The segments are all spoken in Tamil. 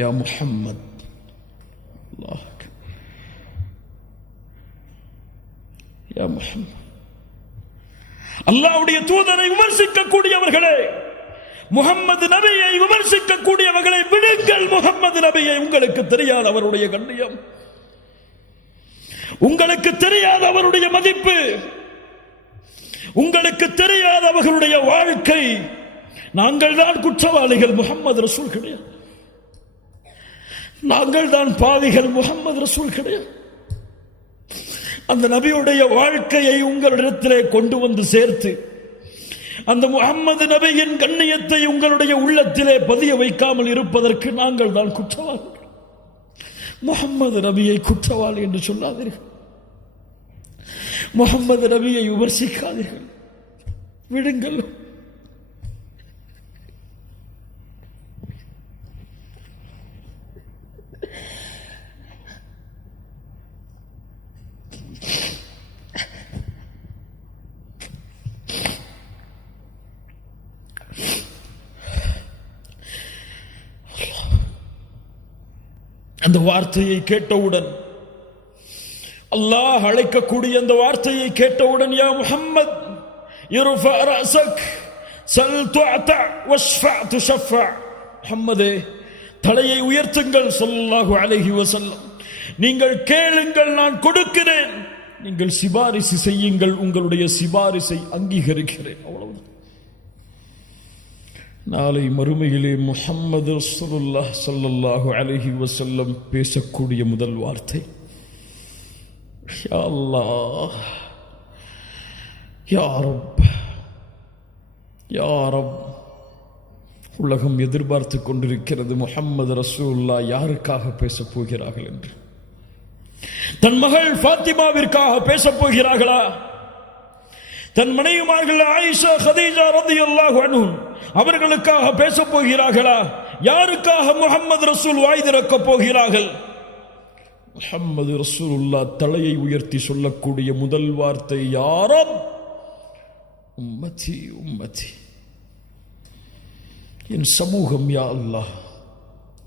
யா முஹம்மத். அல்லாஹ் யா முஹம்மத். அல்லாஹ்வுடைய தூதரை விமர்சிக்கக்கூடியவர்களே, முஹம்மது நபியை விமர்சிக்கக்கூடியவர்களை விடுங்கள். முஹம்மது நபியை உங்களுக்கு தெரியாத அவருடைய கண்ணியம், உங்களுக்கு தெரியாத அவருடைய மதிப்பு, உங்களுக்கு தெரியாத அவர்களுடைய வாழ்க்கை. நாங்கள் தான் குற்றவாளிகள், முஹம்மது ரசூல் கிடையாது. நாங்கள் தான் பாவிகள், முஹம்மது ரசூல் கிடையாது. அந்த நபியுடைய வாழ்க்கையை உங்களிடத்திலே கொண்டு வந்து சேர்த்து அந்த முஹம்மது நபியின் கண்ணியத்தை உங்களுடைய உள்ளத்திலே பதிய வைக்காமல் இருப்பதற்கு நாங்கள் தான் குற்றவாளிகள். முஹம்மது நபியை குற்றவாளி என்று சொல்லாதீர்கள். முஹம்மது நபியை விமர்சிக்காதீர்கள், விடுங்கள். அந்த வார்த்தையை கேட்டவுடன், அல்லாஹ் அழைக்கக்கூடிய அந்த வார்த்தையை கேட்டவுடன், யா முஹம்மத் இர்ஃபா ரஅஸக் சல் துஅத வஷ்ஃபா துஷஃபா. முஹம்மதே, தலையை உயர்த்துங்கள் ஸல்லல்லாஹு அலைஹி வஸல்லம். நீங்கள் கேளுங்கள், நான் கொடுக்கிறேன். நீங்கள் சிபாரிசு செய்யுங்கள், உங்களுடைய சிபாரிசை அங்கீகரிக்கிறேன். அவ்வளவுதான். நாளை மறுமையிலே முஹம்மது ரசூலுல்லாஹ் ஸல்லல்லாஹு அலைஹி வஸல்லம் பேசக்கூடிய முதல் வார்த்தை, யா அல்லாஹ், யா ரப், யா ரப். உலகம் எதிர்பார்த்து கொண்டிருக்கிறது முஹம்மது ரசூலுல்லாஹ் யாருக்காக பேசப் போகிறார்கள் என்று. தன் மகள் ஃபாத்திமாவிற்காக பேசப் போகிறார்களா? தன் மனைவிமார்கள் ஆயிஷா, கதீஜா ரலியல்லாஹு அன்ஹும் அவர்களுக்காக பேசப் போகிறார்களா? யாருக்காக முஹம்மது ரசூல் வாய் திறக்கப் போகிறார்கள்? முஹம்மது ரசூலுல்லாஹ் தலையை உயர்த்தி சொல்லக்கூடிய முதல் வார்த்தை, யா ரப், உம்மதி உம்மதி. என் சமூகம் யா அல்லாஹ்,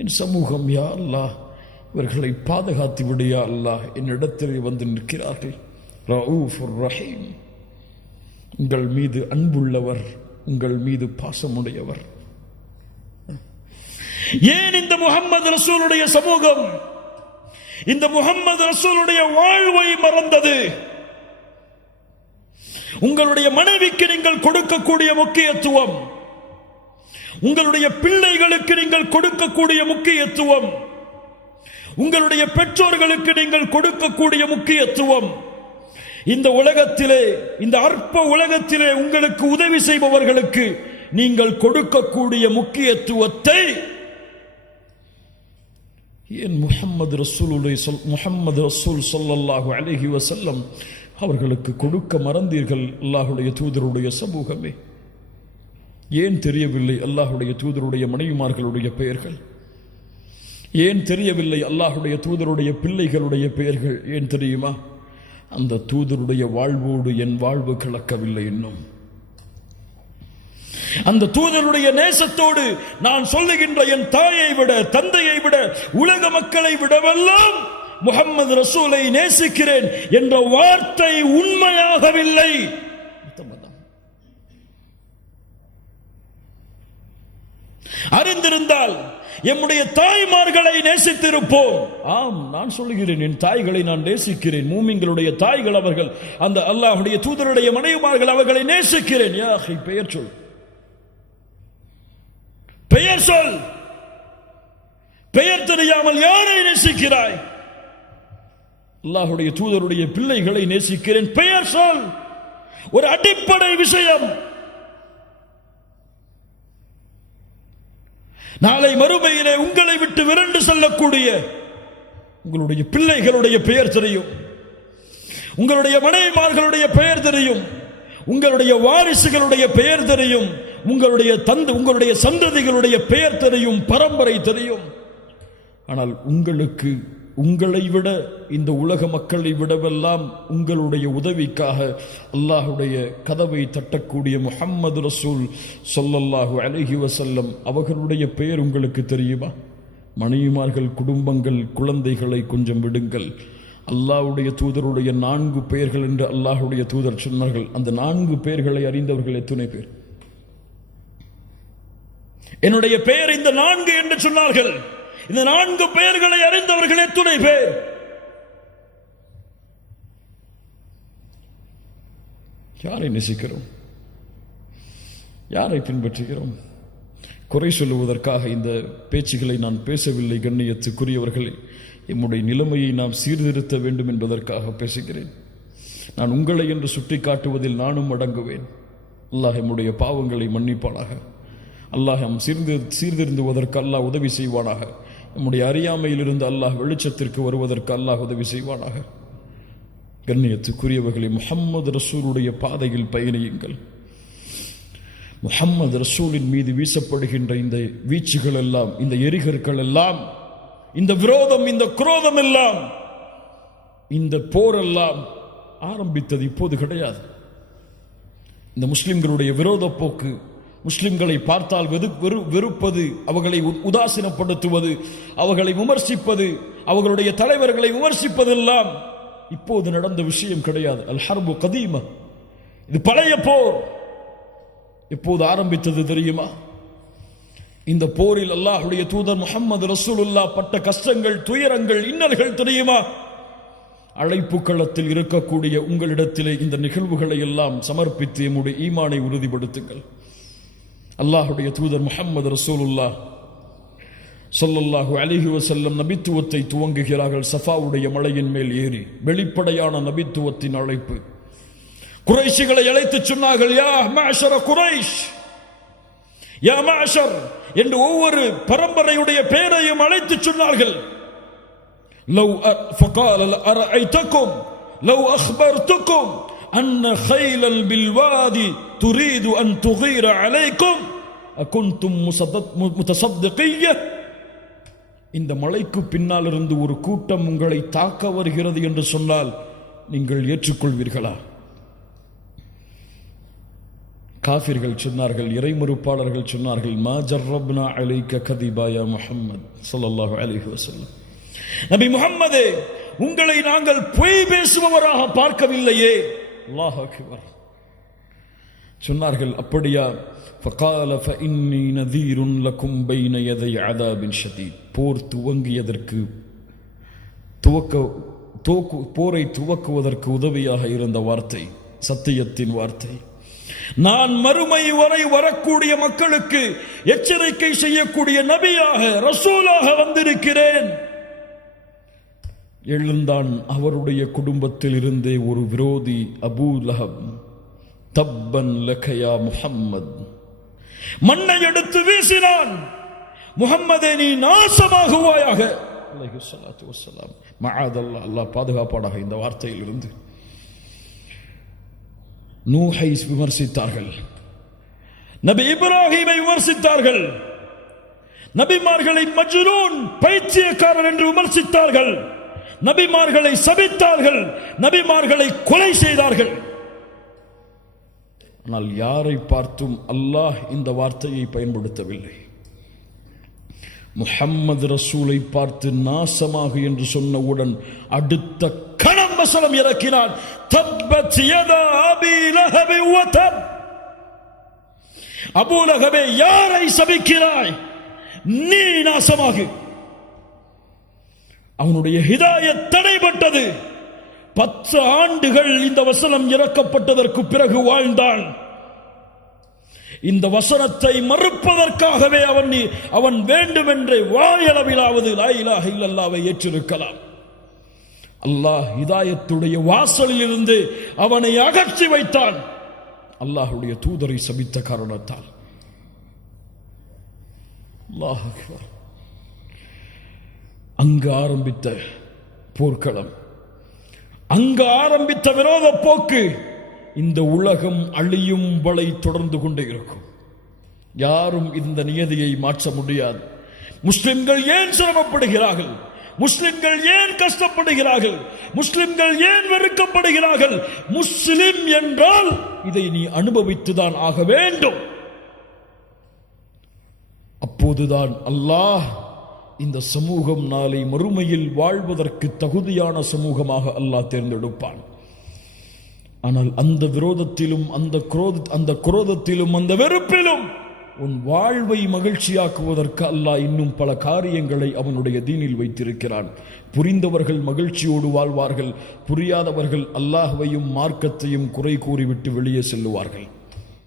என் சமூகம் யா அல்லாஹ், இவர்களை பாதுகாத்து விடு யா அல்லாஹ். என்னிடத்திலே வந்து நிற்கிறார்கள். ரഊஃபுர் ரஹீம், உங்கள் மீது அன்புள்ளவர், உங்கள் மீது பாசமுடையவர். ஏன் இந்த முஹம்மது ரசூலுடைய சமூகம் இந்த முஹம்மது ரசூலுடைய வாழ்வை மறந்தது? உங்களுடைய மனைவிக்கு நீங்கள் கொடுக்கக்கூடிய முக்கியத்துவம், உங்களுடைய பிள்ளைகளுக்கு நீங்கள் கொடுக்கக்கூடிய முக்கியத்துவம், உங்களுடைய பெற்றோர்களுக்கு நீங்கள் கொடுக்கக்கூடிய முக்கியத்துவம், இந்த உலகத்திலே, இந்த அற்ப உலகத்திலே உங்களுக்கு உதவி செய்பவர்களுக்கு நீங்கள் கொடுக்கக்கூடிய முக்கியத்துவத்தை ஏன் முஹம்மது ரசூல் ஸல்லல்லாஹு அலைஹி வஸல்லம் அவர்களுக்கு கொடுக்க மறந்தீர்கள்? அல்லாஹ்வுடைய தூதருடைய சமூகமே, ஏன் தெரியவில்லை அல்லாஹ்வுடைய தூதருடைய மனைவிமார்களுடைய பெயர்கள்? ஏன் தெரியவில்லை அல்லாஹ்வுடைய தூதருடைய பிள்ளைகளுடைய பெயர்கள்? ஏன் தெரியுமா? அந்த தூதருடைய வாழ்வோடு என் வாழ்வு கலக்கவில்லை இன்னும். அந்த தூதருடைய நேசத்தோடு நான் சொல்லுகின்ற என் தாயை விட, தந்தையை விட, உலக மக்களை விடவெல்லாம் முஹம்மது ரசூலை நேசிக்கிறேன் என்ற வார்த்தை உண்மையாகவில்லை. அறிந்திருந்தால் எம்முடைய தாய்மார்களை நேசித்திருப்போம். ஆம், நான் சொல்லுகிறேன், என் தாய்களை நான் நேசிக்கிறேன். மூமின்களுடைய தாய்கள் அவர்கள், அந்த அல்லாஹ்வுடைய தூதருடைய மனைவிமார்கள், அவர்களை நேசிக்கிறேன். யா அஹி, பெயர் சொல், பெயர் சொல். பெயர் தெரியாமல் யாரை நேசிக்கிறாய்? அல்லாஹ்வுடைய தூதருடைய பிள்ளைகளை நேசிக்கிறேன். பெயர் சொல். ஒரு அடிப்படை விஷயம். நாளை மறுமையிலே உங்களை விட்டு விரண்டு செல்லக்கூடிய உங்களுடைய பிள்ளைகளுடைய பெயர் தெரியும், உங்களுடைய மனைவிமார்களுடைய பெயர் தெரியும், உங்களுடைய வாரிசுகளுடைய பெயர் தெரியும், உங்களுடைய சந்ததிகளுடைய பெயர் தெரியும், பரம்பரை தெரியும். ஆனால் உங்களுக்கு, உங்களை விட, இந்த உலக மக்களை விடவெல்லாம் உங்களுடைய உதவிக்காக அல்லாஹ்வுடைய கதவை தட்டக்கூடிய முஹம்மது ரசூல் ஸல்லல்லாஹு அலைஹி வஸல்லம் அவர்களுடைய பெயர் உங்களுக்கு தெரியுமா? மனைவிமார்கள், குடும்பங்கள், குழந்தைகளை கொஞ்சம் விடுங்கள். அல்லாஹ்வுடைய தூதருடைய 4 பெயர்கள் என்று அல்லாஹ்வுடைய தூதர் சொன்னார்கள். அந்த 4 பெயர்களை அறிந்தவர்கள் எத்தனை பேர்? என்னுடைய பெயர் இந்த 4 என்று சொன்னார்கள். இந்த 4 பெயர்களை அறிந்தவர்கள் எத்தனை பேர்? யாரை நேசிக்கிறோம்? யாரை பின்பற்றுகிறோம்? குறை சொல்லுவதற்காக இந்த பேச்சுகளை நான் பேசவில்லை. கண்ணியத்துக்குரியவர்களே, எம்முடைய நிலைமையை நாம் சீர்திருத்த வேண்டும் என்பதற்காக பேசுகிறேன். நான் உங்களை என்று சுட்டி காட்டுவதில் நானும் அடங்குவேன். அல்லாஹ் எம்முடைய பாவங்களை மன்னிப்பானாக. அல்லாஹ் சீர்திருந்துவதற்கு அல்லாஹ் உதவி செய்வானாக. நம்முடைய அறியாமையிலிருந்து அல்லாஹ் வெளிச்சத்திற்கு வருவதற்கு அல்லாஹ் உதவி செய்வானாக. கண்ணியத்துக்குரியவர்களே, முஹம்மது ரசூலுடைய பாதையில் பயணியுங்கள். முஹம்மது ரசூலின் மீது வீசப்படுகின்ற இந்த வீச்சுகள் எல்லாம், இந்த எரிகற்கள் எல்லாம், இந்த விரோதம், இந்த குரோதம் எல்லாம், இந்த போரெல்லாம் ஆரம்பித்தது இப்போது கிடையாது. இந்த முஸ்லிம்களுடைய விரோத போக்கு, முஸ்லிம்களை பார்த்தால் வெறுப்பது, அவர்களை உதாசீனப்படுத்துவது, அவர்களை விமர்சிப்பது, அவர்களுடைய தலைவர்களை விமர்சிப்பதெல்லாம் இப்போது நடந்த விஷயம் கிடையாது. அல் ஹர்பு கதீமா, இது பழைய போர். எப்போது ஆரம்பித்தது தெரியுமா? இந்த போரில் அல்லாஹ்வுடைய தூதர் முஹம்மது ரசூலுல்லாஹ் பட்ட கஷ்டங்கள், துயரங்கள், இன்னல்கள் தெரியுமா? அழைப்பு களத்தில் இருக்கக்கூடிய உங்களிடத்திலே இந்த நிகழ்வுகளை எல்லாம் சமர்ப்பித்து எம்முடைய ஈமானை உறுதிப்படுத்துங்கள். அல்லாஹ்வுடைய தூதர் முஹம்மது ரசூலுல்லாஹ் ஸல்லல்லாஹு அலைஹி வஸல்லம் நபித்துவத்தை துவங்குகிறார்கள். சஃபாவுடைய மலையின் மேல் ஏறி வெளிப்படையான நபித்துவத்தின் அழைப்பு. குறைஷிகளை அழைத்து சொன்னார்கள், யா மஅஷர குரைஷ், யா மஅஷர் என்று ஒவ்வொரு பரம்பரையுடைய பெயரையும் அழைத்து சொன்னார்கள். லவ் ஃபகால அரஐதகும் லவ் அக்பர்துகும் அன்ன கைலல் பில்வாதி துரீது அன் துகீர அலைக்கும் அகுன்தும் முத்தஸத்திகிய்ய. இந்த மலைக்கு பின்னால் இருந்து ஒரு கூட்டம் உங்களை தாக்க வருகிறது என்று சொன்னால் நீங்கள் ஏற்றுக்கொள்வீர்களா? காஃபிர்கள் சொன்னார்கள், இறைமறுப்பாளர்கள் சொன்னார்கள், மா ஜர்ரப்னா அலைக கதிபா யா முஹம்மத் ஸல்லல்லாஹு அலைஹி வஸல்லம். நபி முஹம்மதே, உங்களை நாங்கள் பொய் பேசுபவராக பார்க்கவில்லையே. அல்லாஹ் அக்பர். சொன்னார்கள், அப்படியா? ஃபகால ஃபஇன்னி நதீருன் லகும் பைன யதை அதாபின் ஷதீத். போர் துவங்கியதற்கு போரை துவக்குவதற்கு உதவியாக இருந்த வார்த்தை, சத்தியத்தின் வார்த்தை. நான் மறுமை வரை வரக்கூடிய மக்களுக்கு எச்சரிக்கை செய்யக்கூடிய நபியாக, ரசூலாக வந்திருக்கிறேன். எழுந்தான் அவருடைய குடும்பத்தில் இருந்தே ஒரு விரோதி, அபூ லஹப். தப்பன் லகயா முஹம்மத். மண்ணை எடுத்து வீசினான். முஹம்மதே, நீ நாசமாகுவாயாக. அலைஹிஸ்ஸலாத்து வஸ்ஸலாம். மஆதல்லாஹ், அல்லாஹ் பாதுகாப்பானாக இந்த வார்த்தையில் இருந்து. நூஹை விமர்சித்தார்கள், நபி இப்ராஹீமை விமர்சித்தார்கள், நபிமார்களை மஜ்னூன், பைத்தியக்காரர் என்று விமர்சித்தார்கள், நபிமார்களை சபித்தார்கள், நபிமார்களை கொலை செய்தார்கள். ஆனால் யாரை பார்த்தும் அல்லாஹ் இந்த வார்த்தையை பயன்படுத்தவில்லை. முஹம்மது ரசூலை பார்த்து நாசமாக என்று சொன்னவுடன் அடுத்த கணம் வசனம் இறக்கினான், தப்பத் யதா அபீ லஹப் வ தப். அபூ லஹபே, யாரை சபிக்கிறாய்? நீ நாசமாகு. அவனுடைய ஹிதாயத் தடைபட்டது. 10 ஆண்டுகள் இந்த வசனம் இறக்கப்பட்டதற்கு பிறகு வாழ்ந்தான். இந்த வசனத்தை மறுப்பதற்காகவே அவன் வேண்டுமென்றே வாயளவிலாவது லா இலாஹ இல்லல்லாஹ்வை ஏற்றிருக்கலாம். அல்லாஹ் ஹிதாயத்துடைய வாசலில் இருந்து அவனை அகற்றி வைத்தான். அல்லாஹ்வுடைய தூதரை சபித்த காரணத்தால். அல்லாஹ் அக்பர். அங்கு ஆரம்பித்த போர்க்களம், அங்கு ஆரம்பித்த விரோத போக்கு இந்த உலகம் அழியும் வரை தொடர்ந்து கொண்டே இருக்கும். யாரும் இந்த நியதியை மாற்ற முடியாது. முஸ்லிம்கள் ஏன் சிரமப்படுகிறார்கள்? முஸ்லிம்கள் ஏன் கஷ்டப்படுகிறார்கள்? முஸ்லிம்கள் ஏன் வெறுக்கப்படுகிறார்கள்? முஸ்லிம் என்றால் இதை நீ அனுபவித்துதான் ஆக வேண்டும். அப்போதுதான் அல்லாஹ் இந்த சமூகம் நாளை மறுமையில் வாழ்வதற்கு தகுதியான சமூகமாக அல்லாஹ் தேர்ந்தெடுப்பான். ஆனால் அந்த விரோதத்திலும் அந்த குரோதத்திலும் அந்த வெறுப்பிலும் உன் வாழ்வை மகிழ்ச்சியாக்குவதற்கு அல்லாஹ் இன்னும் பல காரியங்களை அவனுடைய தீனில் வைத்திருக்கிறான். புரிந்தவர்கள் மகிழ்ச்சியோடு வாழ்வார்கள், புரியாதவர்கள் அல்லாஹ்வையும் மார்க்கத்தையும் குறை கூறிவிட்டு வெளியே செல்லுவார்கள்.